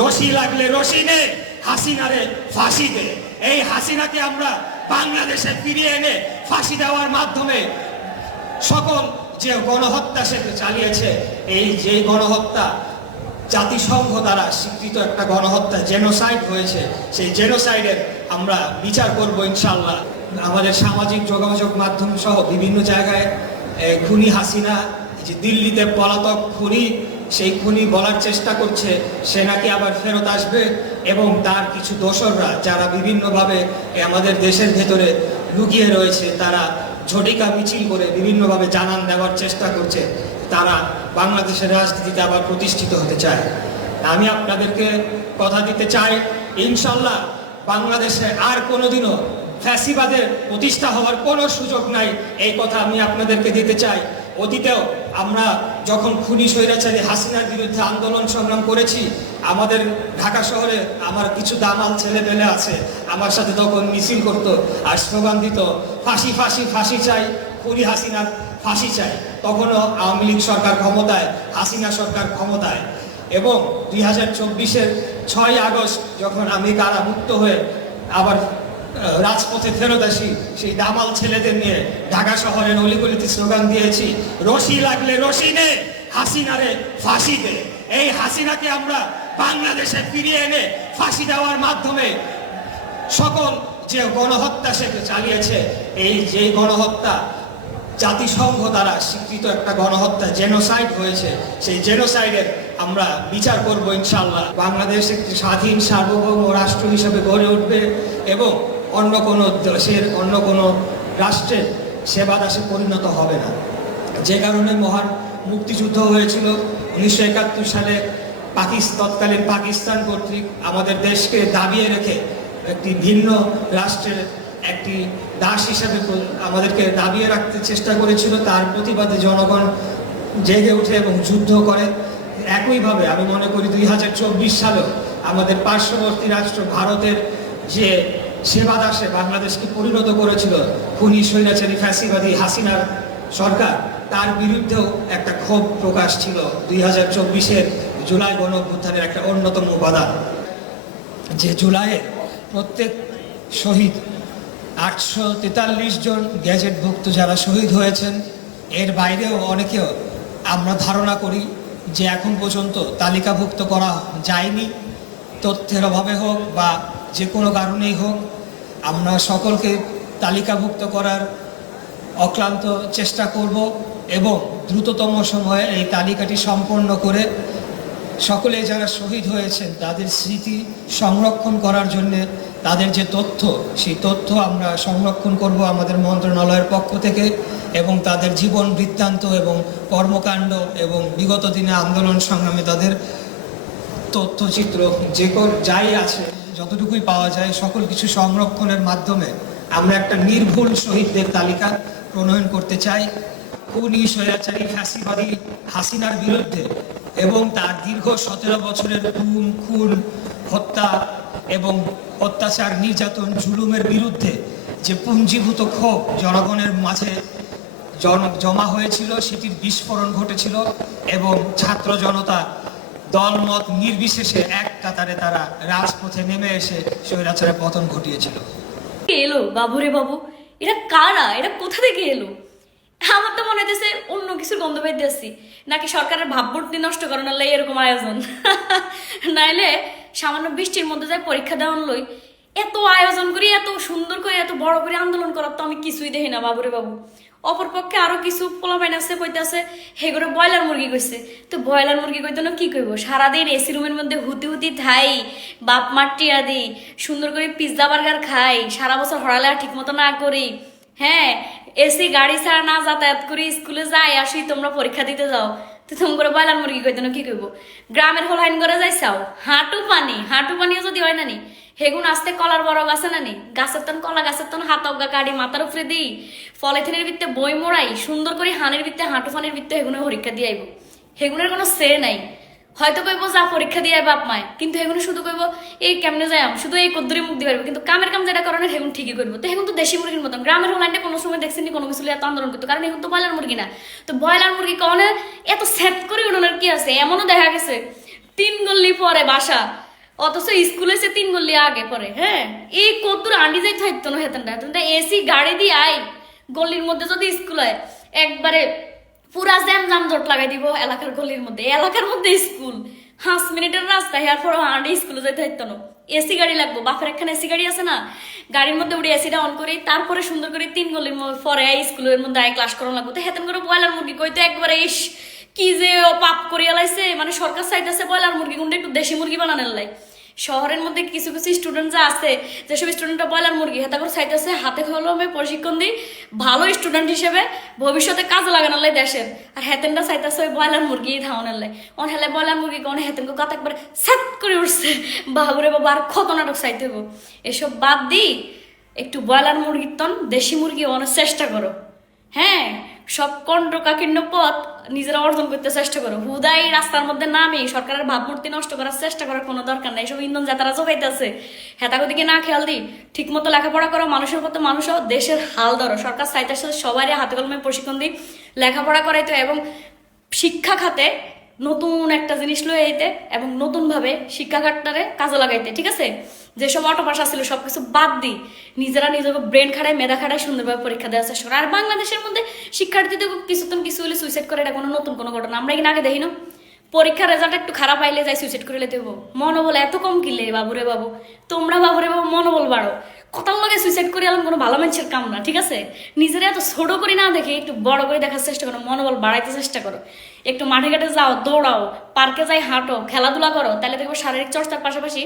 রশি লাগলে রশি নে, হাসিনারে ফাঁসি দে। এই হাসিনাকে আমরা বাংলাদেশে ফিরিয়ে এনে ফাঁসি দেওয়ার মাধ্যমে সকল যে গণহত্যা সে চালিয়েছে, এই যে গণহত্যা জাতিসংঘ দ্বারা স্বীকৃত একটা গণহত্যা, জেনোসাইড হয়েছে, সেই জেনোসাইডের আমরা বিচার করব ইনশাল্লাহ। আমাদের সামাজিক যোগাযোগ মাধ্যম সহ বিভিন্ন জায়গায় খুনি হাসিনা, যে দিল্লিতে পলাতক খুনি, সেই খুনি বলার চেষ্টা করছে সে নাকি আবার ফেরত আসবে, এবং তার কিছু দোসররা যারা বিভিন্নভাবে আমাদের দেশের ভেতরে লুকিয়ে রয়েছে, তারা ঝটিকা মিছিল করে বিভিন্নভাবে জানান দেওয়ার চেষ্টা করছে, তারা বাংলাদেশের রাজনীতিতে আবার প্রতিষ্ঠিত হতে চায়। আমি আপনাদেরকে কথা দিতে চাই, ইনশাল্লাহ বাংলাদেশে আর কোনোদিনও ফ্যাসিবাদের প্রতিষ্ঠা হওয়ার কোনো সুযোগ নাই, এই কথা আমি আপনাদেরকে দিতে চাই। অতীতেও আমরা যখন খুনি স্বৈরাচারী হাসিনার বিরুদ্ধে আন্দোলন সংগ্রাম করেছি, আমাদের ঢাকা শহরে আমার কিছু দামাল ছেলেপেলে আছে, আমার সাথে তখন মিছিল করতো আর স্লোগান দিত, ফাঁসি ফাঁসি ফাঁসি চাই, খুনি হাসিনার ফাঁসি চাই। তখনও আওয়ামী লীগ সরকার ক্ষমতায়, হাসিনা সরকার ক্ষমতায়। এবং 2024-এর 6 আগস্ট যখন আমি কারামুক্ত হয়ে আবার রাজপথে ফেরত আসি, সেই দামাল ছেলেদের নিয়ে ঢাকা শহরের অলিগলিতে স্লোগান দিয়েছি, রশি লাগলে রশি নে, হাসিনারে ফাঁসি দে। এই হাসিনাকে আমরা বাংলাদেশে ফিরিয়ে এনে ফাঁসি দেওয়ার মাধ্যমে সকল যে গণহত্যা সে চালিয়েছে, এই যে গণহত্যা জাতিসংঘ দ্বারা স্বীকৃত একটা গণহত্যা, জেনোসাইড হয়েছে, সেই জেনোসাইডের আমরা বিচার করব ইনশাল্লাহ। বাংলাদেশ একটি স্বাধীন সার্বভৌম রাষ্ট্র হিসেবে গড়ে উঠবে এবং অন্য কোনো দেশের, অন্য কোনো রাষ্ট্রের সেবাদাসে পরিণত হবে না। যে কারণে মহান মুক্তিযুদ্ধ হয়েছিল 1971 সালে তৎকালীন পাকিস্তান কর্তৃক আমাদের দেশকে দাবিয়ে রেখে একটি ভিন্ন রাষ্ট্রের একটি দাস হিসাবে আমাদেরকে দাবিয়ে রাখতে চেষ্টা করেছিল। তার প্রতিবাদে জনগণ জেগে উঠে এবং যুদ্ধ করে। একইভাবে আমি মনে করি 2024 সালেও আমাদের পার্শ্ববর্তী রাষ্ট্র ভারতের যে সেবা দাসে বাংলাদেশকে পরিণত করেছিল খুনি স্বৈরাচারী ফ্যাসিবাদী হাসিনার সরকার, তার বিরুদ্ধেও একটা ক্ষোভ প্রকাশ ছিল 2024-এর জুলাই গণঅভ্যুত্থানের একটা অন্যতম উপাদান। যে জুলাইয়ে প্রত্যেক শহীদ 843 জন গ্যাজেটভুক্ত যারা শহীদ হয়েছেন, এর বাইরেও অনেকেও আমরা ধারণা করি যে এখন পর্যন্ত তালিকাভুক্ত করা যায়নি, তথ্যের অভাবে হোক বা যে কোনো কারণেই হোক। আমরা সকলকে তালিকাভুক্ত করার অক্লান্ত চেষ্টা করব এবং দ্রুততম সময়ে এই তালিকাটি সম্পন্ন করে সকলে যারা শহীদ হয়েছেন তাদের স্মৃতি সংরক্ষণ করার জন্যে তাদের যে তথ্য, সেই তথ্য আমরা সংরক্ষণ করব আমাদের মন্ত্রণালয়ের পক্ষ থেকে, এবং তাদের জীবন বৃত্তান্ত এবং কর্মকাণ্ড এবং বিগত দিনে আন্দোলন সংগ্রামে তাদের তথ্যচিত্র যাই আছে, যতটুকুই পাওয়া যায় সকল কিছু সংরক্ষণের মাধ্যমে আমরা একটা নির্ভুল শহীদদের তালিকা প্রণয়ন করতে চাই। খুনি স্বৈরাচারী ফ্যাসিবাদী হাসিনার বিরুদ্ধে এবং তার দীর্ঘ 17 বছরের গুম, খুন, হত্যা এবং অত্যাচার, নির্যাতন, জুলুমের বিরুদ্ধে যে পুঞ্জীভূত ক্ষোভ জনগণের মাঝে জমা হয়েছিল, সেটির বিস্ফোরণ ঘটেছিল এবং ছাত্র জনতা দলমত নির্বিশেষে এক কাতারে তারা রাজপথে নেমে এসে স্বৈরাচারের পতন ঘটিয়েছিল। এলো বাবুরে বাবু, এরা কারা? এরা কোথা থেকে এলো? আমার তো মনে হইতেছে অন্য কিছুর গন্ধ পাইতেছি, নাকি সরকারের ভাবমূর্তি নষ্ট করার লাই এরকম আয়োজন। নাইলে সামান্য বৃষ্টির মধ্যে যায় পরীক্ষা দেওয়ার লই এত আয়োজন করি, এত সুন্দর করে, এত বড় করে আন্দোলন করার তো আমি কিছুই দেখি না বাবুরে বাবু। অপরপক্ষে আরো কিছু পোলাপাইন আছে কইতাছে হে করে ব্রয়লার মুরগি কইছে, তো ব্রয়লার মুরগি কইতে না কি কইব, সারাদিন এসি রুমের মধ্যে হুতি হুতি থাই, বাপ মার টিয়া দিই, সুন্দর করে পিৎজা বার্গার খাই, সারা বছর হড়ালেখা ঠিক মতো না করি, হ্যাঁ, এসি গাড়ি ছাড়া না যাতায়াত করি স্কুলে যাই আসি, তোমরা পরীক্ষা দিতে যাও, তো তুমি করে বয়লার মুরগি কইতে না কি কইব? গ্রামের হলাইন করে যাইছাও, হাঁটু পানিও যদি হয় না নি, হেগুন আসতে কলার বড় গাছে না নি, গাছের তন কলা গাছের তন হাত অজ্ঞা কাটি মাথার উপরে দিই, পলিথিনের ভিত্তে বই মোড়াই সুন্দর করে হানের ভিত্তে হাঁটু পানির ভিত্তে হেগুনে পরীক্ষা দিয়ে আইব। হেগুনের কোনো সে নাই। হয়তো কইব যা পরীক্ষা দিয়ে বাপ মায়, কিন্তু হেগুনে শুধু কইব এই কেমনে যাই শুধু এই কদ্দুরি মুখ দিয়ে পারবো, কিন্তু কামের কাম যেটা করানোর হেগুন ঠিকই করবো। তো হেগুন তো দেশি মুরগির মতন। গ্রামের হলাইন্ডে কোনো সময় দেখছেন কোনো কিছু এত আন্দোলন করতো, কারণ এখন তো ব্রয়লার মুরগি না। তো ব্রয়লার মুরগি কখনো এত সেট করে উঠোনের কি আছে? এমনও দেখা গেছে 3 গল্লি পরে বাসা, অথচ স্কুলে সে 3 গল্লি আগে পরে। হ্যাঁ, এই কদ্দুর আন্ডি যাই থাকতো না হেতেনটা, তুমি এসি গাড়ি দিয়ে আই গল্লির মধ্যে যদি স্কুল হয় একবারে পুরা জ্যাম জট লাগাই দিব এলাকার গলির মধ্যে। এলাকার মধ্যে স্কুল 5 মিনিটের রাস্তা, এরপর আন্ডি স্কুলে যাইতে হইতো না। এসি গাড়ি লাগবো, বাপের একখানে এসি গাড়ি আছে না, গাড়ির মধ্যে উড়ে এসিটা অন করি, তারপরে সুন্দর করে 3 গলির পরে স্কুলের মধ্যে ক্লাস করানো লাগবো। তো হেতেন করে ব্রয়লার মুরগি কইতো একবারে ইস কি যে ও পাপ করিয়া লাইছে, মানে সরকার চাইতেছে ব্রয়লার মুরগি কোনটা একটু দেশি মুরগি বানানোর লাই। শহরের মধ্যে কিছু কিছু স্টুডেন্ট যা আছে, যেসব স্টুডেন্টরা ব্রয়লার মুরগি হেতা করে চাইতেছে হাতে কলমে প্রশিক্ষণ দিই ভালো স্টুডেন্ট হিসেবে ভবিষ্যতে কাজে লাগানোর লাই দেশের, আর হেতেনটা চাইতেছে ওই ব্রয়লার মুরগি ধাওয়ানোর লাই। অন হেলে ব্রয়লার মুরগি কোন হেতেন গাত একবারে সাত করে উঠছে, বাবুরে বাবা আর কত নাটক চাইতে হবো। এসব বাদ দিই একটু ব্রয়লার মুরগির তন দেশি মুরগি অনেক চেষ্টা করো। হ্যাঁ, সব কণ্ঠকাকীর্ণ পথ নিজেরা অর্জন করতে চেষ্টা করো। হুদাই রাস্তার মধ্যে নামে সরকারের ভাবমূর্তি নষ্ট করার চেষ্টা করার কোনো দরকার নাই। সব ইন্ধন যাতারা জোগাইতেছে, হেতাকে দিকে না খেয়াল দিই, ঠিক মতো লেখাপড়া করো, মানুষের মতো মানুষ হও, দেশের হাল ধরো। সরকার চাইতেছে সবাই হাতে কলমে প্রশিক্ষণ দিই, লেখাপড়া করাইতে এবং শিক্ষা খাতে নতুন একটা জিনিস লয়ে আইতে এবং নতুনভাবে শিক্ষা খাতটারে কাজে লাগাইতে। ঠিক আছে, যেসব অটোপাশা ছিল সবকিছু বাদ দিই নিজেরা নিজেকে ব্রেন খাড়ায় মেধা খাড়ায় সুন্দরভাবে পরীক্ষা দেওয়ার চেষ্টা করে। আর বাংলাদেশের মধ্যে শিক্ষার্থীদের কিছু হলে সুইসাইড করে, এটা কোনো নতুন কোনো ঘটনা আমরা কিনা আগে দেখি না? পরীক্ষার রেজাল্ট একটু খারাপ আইলে যাই সুইসাইড করে লেতে হবো। মনোবল এত কম কিনলে বাবুরে বাবু, তোমরা বাবুরে বাবু মনোবল বাড়ো। কথার লগে সুইসাইড করে এলাম কোনো ভালো মানুষের কাম না। ঠিক আছে, নিজেরা এত ছোট করে না দেখে একটু বড় করে দেখার চেষ্টা করো, মনোবল বাড়াইতে চেষ্টা করো। একটু মাঠে ঘাটে যাও, দৌড়াও, পার্কে যাই হাঁটো, খেলাধুলা করো, তাহলে দেখবো শারীরিক চর্চার পাশাপাশি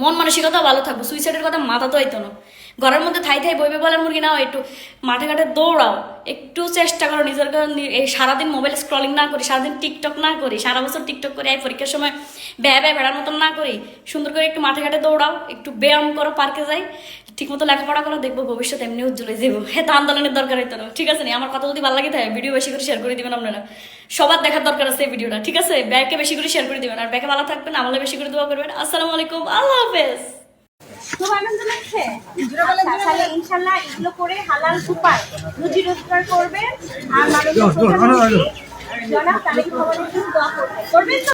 মন মানসিকতাও ভালো থাকবো। সুইসাইডের কথা মাথা তো হইতো না। ঘরের মধ্যে থাই বইবে বলার মুরগি নাও, একটু মাঠে ঘাটে দৌড়াও, একটু চেষ্টা করো নিজের এই সারাদিন মোবাইল স্ক্রলিং না করি, সারাদিন টিকটক না করি, সারা বছর টিকটক করে এই পরীক্ষার সময় ভেড়ার মতন না করি, সুন্দর করে একটু মাঠে ঘাটে দৌড়াও, একটু ব্যায়াম করো, পার্কে যাই, ঠিক মতো লেখাপড়া করো, দেখবো ভবিষ্যৎ এমনি উজ্জ্বলে যাবো। তো আন্দোলনের দরকার হইতো না। ঠিক আছে, আমার কথা যদি ভালো লাগে থাকে ভিডিও বেশি করে শেয়ার করে দিবেন আপনারা, সবার দেখার দরকার আছে এই ভিডিওটা। ঠিক আছে, ব্যাগকে বেশি করে শেয়ার করে দিবেন, আর ব্যাগে ভালো থাকবেন, আমলে বেশি করে দোয়া করবেন। আসসালামু আলাইকুম, আল্লাহ হাফেজ। খুব আনন্দ লাগছে। তাহলে ইনশাল্লাহ এগুলো করে হালাল উপায় রুজি রোজগার করবেন আর মানুষের তাহলে কি খবর দোয়া করবেন তো?